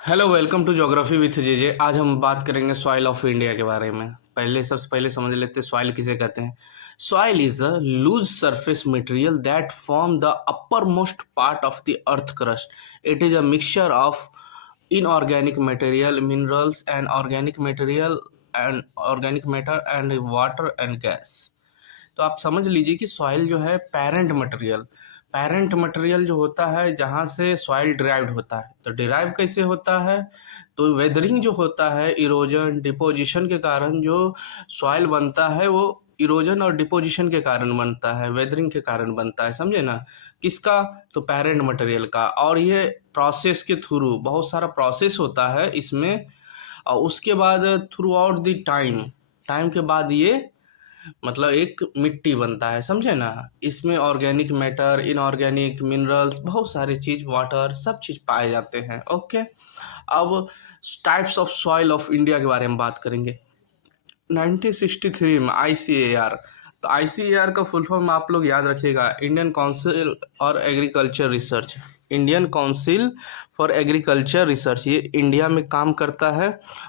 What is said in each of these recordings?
Hello, welcome to geography with JJ. आज हम बात करेंगे सॉइल ऑफ इंडिया के बारे में। सबसे पहले समझ लेते हैं सॉइल किसे कहते हैं। Soil is a loose surface material that form the upper most part of the earth crust. It is a mixture of inorganic material, minerals and organic matter and water and gas. तो आप समझ लीजिए कि soil जो है parent material जो होता है, जहाँ से सॉइल डिराइव्ड होता है। तो डिराइव कैसे होता है? तो वेदरिंग जो होता है, इरोजन डिपोजिशन के कारण जो सॉइल बनता है, वो इरोजन और डिपोजिशन के कारण बनता है, वेदरिंग के कारण बनता है। समझे ना? किसका? तो पेरेंट मटेरियल का। और ये प्रोसेस के थ्रू बहुत सारा प्रोसेस होता है इसमें, और उसके बाद through out the time time के बाद ये मतलब एक मिट्टी बनता है। समझे ना? इसमें ऑर्गेनिक मैटर, इनऑर्गेनिक, मिनरल्स, बहुत सारी चीज, वाटर, सब चीज पाए जाते हैं। ओके। अब types of soil of India के बारे में बात करेंगे। 1963 में आईसीएआर। तो आईसीएआर का फुल फॉर्म आप लोग याद रखिएगा, इंडियन काउंसिल और agriculture research. Indian council for agriculture research, ये इंडिया में काम करता है।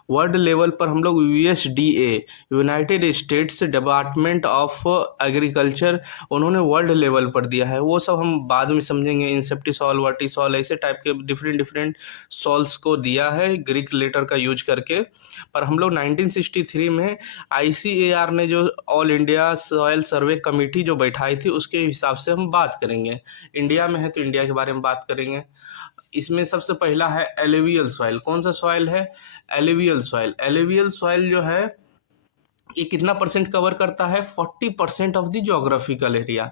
वर्ल्ड लेवल पर हम लोग USDA, United states department of agriculture, उन्होंने वर्ल्ड लेवल पर दिया है। वो सब हम बाद में समझेंगे। इंसेप्टिसॉल, वर्टिसॉल, ऐसे टाइप के डिफरेंट डिफरेंट सॉल्स को दिया है ग्रीक लेटर का यूज करके। पर हम लोग 1963 में आईसीएआर ने जो ऑल इंडिया सॉयल सर्वे कमेटी जो बैठाई थी, उसके हिसाब से हम बात करेंगे। इंडिया में है तो इंडिया के बारे में बात करेंगे। इसमें सबसे पहला है एलुवियल सॉइल। कौन सा सॉइल है? Alluvial soil. एलुवियल सॉइल जो है, ये कितना परसेंट कवर करता है? 40% of the geographical area.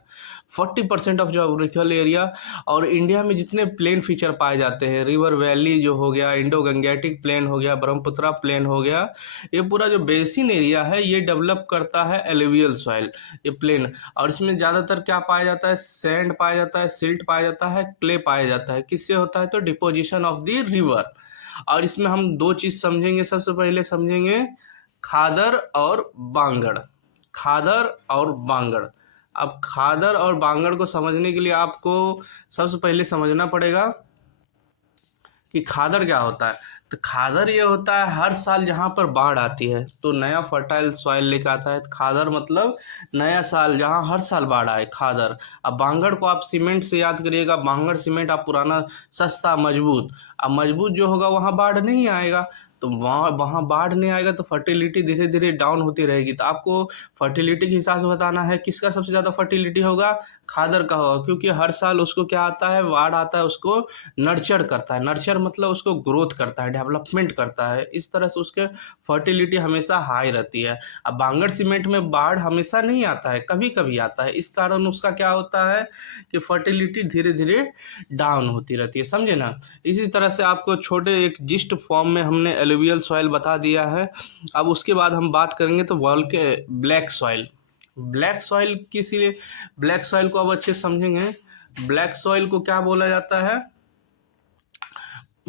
40% of geographical area. और इंडिया में जितने प्लेन फीचर पाए जाते हैं, रिवर वैली जो हो गया, इंडो गंगेटिक प्लेन हो गया, ब्रह्मपुत्रा प्लेन हो गया, ये पूरा जो बेसिन एरिया है, ये डेवलप करता है एलुवियल सॉइल, ये प्लेन। और इसमें ज़्यादातर क्या पाया जाता है? सैंड पाया जाता है, सिल्ट पाया जाता है, क्ले पाया जाता है। किससे होता है? तो डिपोजिशन ऑफ द रिवर। और इसमें हम दो चीज़ समझेंगे। सबसे पहले समझेंगे खादर और बांगड़। खादर और बांगड़। अब खादर और बांगड़ को समझने के लिए आपको सबसे पहले समझना पड़ेगा कि खादर क्या होता है। तो खादर ये होता है, हर साल जहाँ पर बाढ़ आती है तो नया फर्टाइल सॉइल लेकर आता है। तो खादर मतलब नया साल, जहाँ हर साल बाढ़ आए, खादर। अब बांगड़ को आप सीमेंट से याद करिएगा। बांगड़ सीमेंट आप पुराना, सस्ता, मजबूत। अब मजबूत जो होगा वहाँ बाढ़ नहीं आएगा। तो वहाँ वहाँ बाढ़ नहीं आएगा तो फर्टिलिटी धीरे धीरे डाउन होती रहेगी। तो आपको फर्टिलिटी के हिसाब से बताना है किसका सबसे ज़्यादा फर्टिलिटी होगा? खादर का होगा। क्योंकि हर साल उसको क्या आता है? बाढ़ आता है, उसको नर्चर करता है। नर्चर मतलब उसको ग्रोथ करता है, डेवलपमेंट करता है। इस तरह से उसके फर्टिलिटी हमेशा हाई रहती है। अब बांगड़ सीमेंट में बाढ़ हमेशा नहीं आता है, कभी कभी आता है। इस कारण उसका क्या होता है कि फर्टिलिटी धीरे धीरे डाउन होती रहती है। समझे ना? इसी तरह से आपको छोटे एक जिस्ट फॉर्म में हमने एलुवियल सॉइल बता दिया है। अब उसके बाद हम बात करेंगे तो के ब्लैक सॉइल। ब्लैक सॉइल किस लिए? ब्लैक सॉइल को अब अच्छे से समझेंगे। ब्लैक सॉइल को क्या बोला जाता है?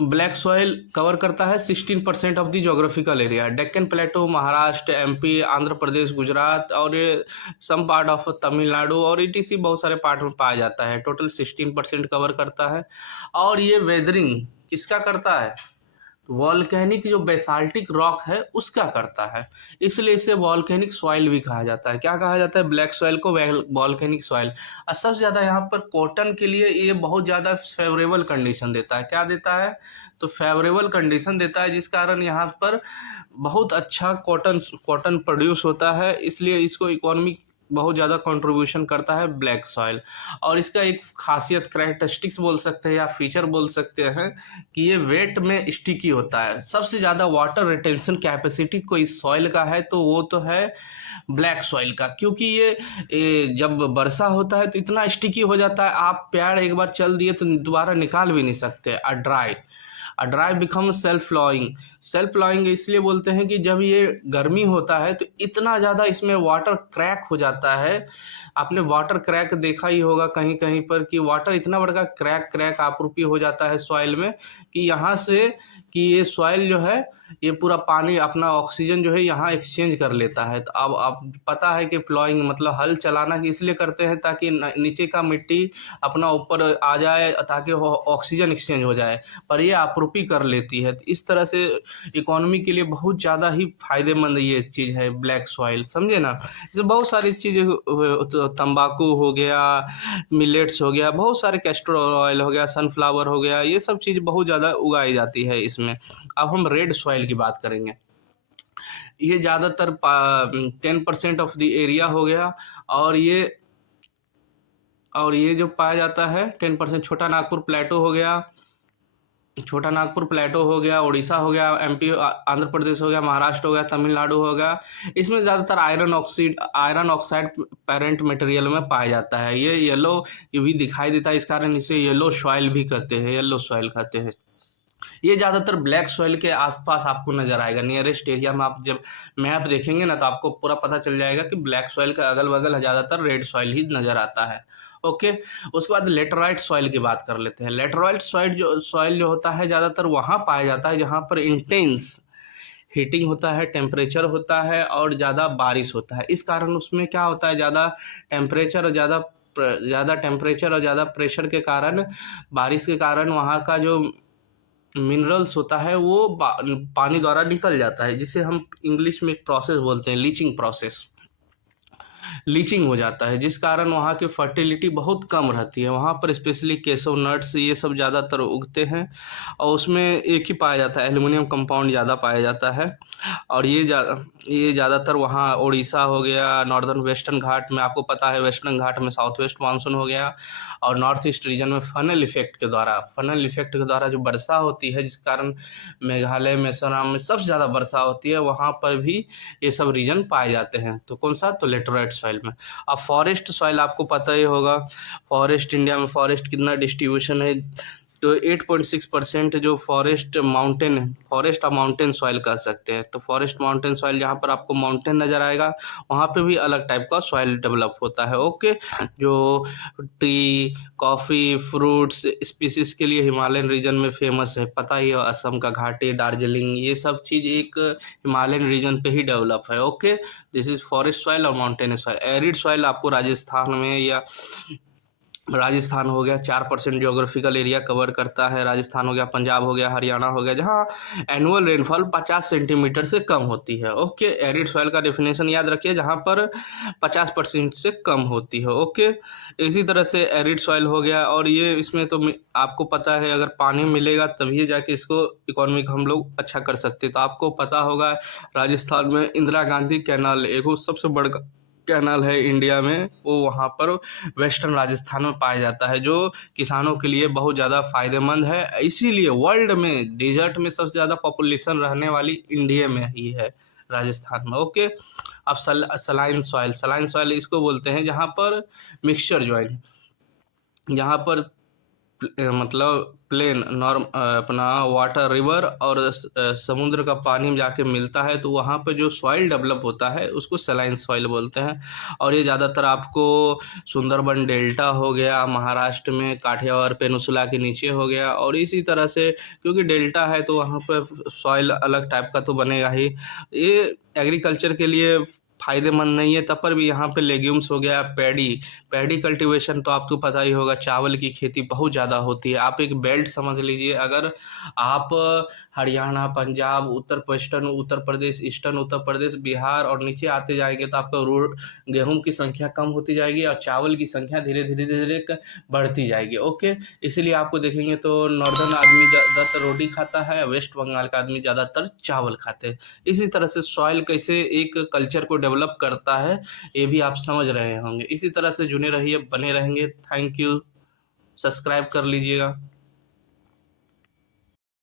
ब्लैक सॉइल कवर करता है 16% of the geographical area. Deccan plateau, Maharashtra, MP, Andhra Pradesh, Gujarat और ये सम पार्ट ऑफ तमिलनाडु और ईटीसी बहुत सारे पार्ट में पाया जाता है। टोटल 16% कवर करता है। और ये वेदरिंग किसका करता है? वॉल्केनिक जो बेसाल्टिक रॉक है उसका करता है। इसलिए इसे वॉल्केनिक सॉइल भी कहा जाता है। क्या कहा जाता है? ब्लैक सॉइल को वॉल्केनिक सॉइल। और सबसे ज़्यादा यहाँ पर कॉटन के लिए ये बहुत ज़्यादा फेवरेबल कंडीशन देता है। क्या देता है? तो फेवरेबल कंडीशन देता है, जिस कारण यहाँ पर बहुत अच्छा कॉटन कॉटन प्रोड्यूस होता है। इसलिए इसको इकोनॉमिक बहुत ज़्यादा कंट्रीब्यूशन करता है ब्लैक सॉइल। और इसका एक खासियत, कैरेक्टरिस्टिक्स बोल सकते हैं या फीचर बोल सकते हैं कि ये वेट में स्टिकी होता है। सबसे ज़्यादा वाटर रिटेंशन कैपेसिटी कोई सॉइल का है तो वो तो है ब्लैक सॉइल का। क्योंकि ये जब वर्षा होता है तो इतना स्टिकी हो जाता है, आप पैर एक बार चल दिए तो दोबारा निकाल भी नहीं सकते। Dry become self flowing. Self flowing इसलिए बोलते हैं कि जब ये गर्मी होता है तो इतना ज़्यादा इसमें वाटर क्रैक हो जाता है, आपने वाटर क्रैक देखा ही होगा कहीं कहीं पर कि वाटर इतना बड़ा क्रैक क्रैक आपूर्ति हो जाता है सॉइल में कि यहाँ से कि ये सॉइल जो है ये पूरा पानी अपना ऑक्सीजन जो है यहाँ एक्सचेंज कर लेता है। तो अब आप पता है कि प्लॉइंग मतलब हल चलाना कि इसलिए करते हैं ताकि नीचे का मिट्टी अपना ऊपर आ जाए ताकि वो ऑक्सीजन एक्सचेंज हो जाए, पर ये आपूर्ति कर लेती है। तो इस तरह से इकोनॉमी के लिए बहुत ज़्यादा ही फायदेमंद ये चीज़ है ब्लैक सॉइल, समझे ना। इसमें बहुत सारी चीज़ें तो तंबाकू हो गया, मिलेट्स हो गया, बहुत सारे कैस्टर ऑयल हो गया, सनफ्लावर हो गया, ये सब चीज़ बहुत ज़्यादा उगाई जाती है इसमें। अब हम रेड सॉइल की बात करेंगे। ये ज़्यादातर 10% ऑफ द एरिया हो गया और ये जो पाया जाता है 10% छोटा नागपुर प्लेटो हो गया, छोटा नागपुर प्लेटो हो गया, उड़ीसा हो गया, एमपी आंध्र प्रदेश हो गया, महाराष्ट्र हो गया, तमिलनाडु हो गया। इसमें ज़्यादातर आयरन ऑक्साइड पेरेंट मटेरियल में पाया जाता है। ये येलो भी दिखाई देता है, इस कारण इसे येलो सॉइल भी कहते हैं, येलो सॉइल कहते हैं। ये ज़्यादातर ब्लैक सॉइल के आसपास आपको नजर आएगा। नियरेस्ट एरिया में आप जब मैप देखेंगे ना तो आपको पूरा पता चल जाएगा कि ब्लैक सॉइल के अगल बगल ज़्यादातर रेड सॉइल ही नजर आता है। ओके, उसके बाद लेटराइट सॉइल की बात कर लेते हैं। लेटराइट सॉइल जो होता है ज़्यादातर वहाँ पाया जाता है जहाँ पर इंटेंस हीटिंग होता है, टेम्परेचर होता है और ज़्यादा बारिश होता है। इस कारण उसमें क्या होता है, ज़्यादा टेम्परेचर और ज़्यादा प्रेशर के कारण, बारिश के कारण वहाँ का जो मिनरल्स होता है वो पानी द्वारा निकल जाता है, जिसे हम इंग्लिश में एक प्रोसेस बोलते हैं, लीचिंग हो जाता है, जिस कारण वहाँ की फर्टिलिटी बहुत कम रहती है। वहाँ पर स्पेशली केसव नट्स ये सब ज़्यादातर उगते हैं और उसमें एक ही पाया जाता है, एल्युमिनियम कंपाउंड ज़्यादा पाया जाता है। और ये ज़्यादातर वहाँ उड़ीसा हो गया, नॉर्दर्न वेस्टर्न घाट में, आपको पता है वेस्टर्न घाट में साउथ वेस्ट मानसून हो गया, और नॉर्थ ईस्ट रीजन में फनल इफेक्ट के द्वारा जो वर्षा होती है, जिस कारण मेघालय मिजोरम में सबसे ज़्यादा वर्षा होती है, वहाँ पर भी ये सब रीजन पाए जाते हैं। तो कौन सा, तो लेटराइट सॉइल में। अब फॉरेस्ट सॉइल आपको पता ही होगा, फॉरेस्ट इंडिया में फॉरेस्ट कितना डिस्ट्रीब्यूशन है, तो 8.6% जो फॉरेस्ट और माउंटेन सॉइल कह सकते हैं। तो फॉरेस्ट माउंटेन सॉइल जहाँ पर आपको माउंटेन नज़र आएगा वहाँ पे भी अलग टाइप का सॉइल डेवलप होता है। ओके, जो टी, कॉफ़ी, फ्रूट्स स्पीसीज के लिए हिमालयन रीजन में फेमस है, पता ही है, असम का घाटी, दार्जिलिंग, ये सब चीज़ एक हिमालयन रीजन पे ही डेवलप है। Okay, this is forest soil और माउंटेन सॉइल। एरिड सॉइल आपको राजस्थान हो गया, 4% ज्योग्राफिकल एरिया कवर करता है। राजस्थान हो गया, पंजाब हो गया, हरियाणा हो गया, जहाँ एनुअल रेनफॉल 50 सेंटीमीटर से कम होती है। ओके, एरिड सॉइल का डेफिनेशन याद रखिए, जहाँ पर 50% से कम होती है। ओके, इसी तरह से एरिड सॉइल हो गया, और ये इसमें तो आपको पता है अगर पानी मिलेगा तभी जाके इसको इकोनॉमी हम लोग अच्छा कर सकते। तो आपको पता होगा राजस्थान में इंदिरा गांधी कैनाल, एक सबसे बड़ा कैनाल है इंडिया में, वो वहाँ पर वेस्टर्न राजस्थान में पाया जाता है, जो किसानों के लिए बहुत ज़्यादा फायदेमंद है। इसीलिए वर्ल्ड में डेजर्ट में सबसे ज़्यादा पॉपुलेशन रहने वाली इंडिया में ही है, राजस्थान में। ओके, अब सलाइन सॉइल इसको बोलते हैं जहाँ पर मिक्सचर ज्वाइन, जहाँ पर मतलब प्लेन अपना वाटर रिवर और समुद्र का पानी में जाके मिलता है, तो वहाँ पे जो सॉइल डेवलप होता है उसको सलाइन सॉइल बोलते हैं। और ये ज़्यादातर आपको सुंदरबन डेल्टा हो गया, महाराष्ट्र में काठियावाड़ पेनिनसुला के नीचे हो गया, और इसी तरह से क्योंकि डेल्टा है तो वहाँ पर सॉइल अलग टाइप का तो बनेगा ही। ये एग्रीकल्चर के लिए फायदेमंद नहीं है, तब पर भी यहाँ पे लेग्यूम्स हो गया, पैडी कल्टीवेशन तो आपको पता ही होगा, चावल की खेती बहुत ज़्यादा होती है। आप एक बेल्ट समझ लीजिए, अगर आप हरियाणा, पंजाब, वेस्टर्न उत्तर प्रदेश, ईस्टर्न उत्तर प्रदेश, बिहार और नीचे आते जाएंगे तो आपका गेहूं की संख्या कम होती जाएगी और चावल की संख्या धीरे धीरे बढ़ती जाएगी। ओके, इसीलिए आपको देखेंगे तो नॉर्दर्न आदमी ज़्यादातर रोटी खाता है, वेस्ट बंगाल का आदमी ज़्यादातर चावल खाते हैं। इसी तरह से सॉइल कैसे एक कल्चर को डेवलप करता है ये भी आप समझ रहे होंगे। इसी तरह से जुड़े रहिए, बने रहेंगे। थैंक यू, सब्सक्राइब कर लीजिएगा।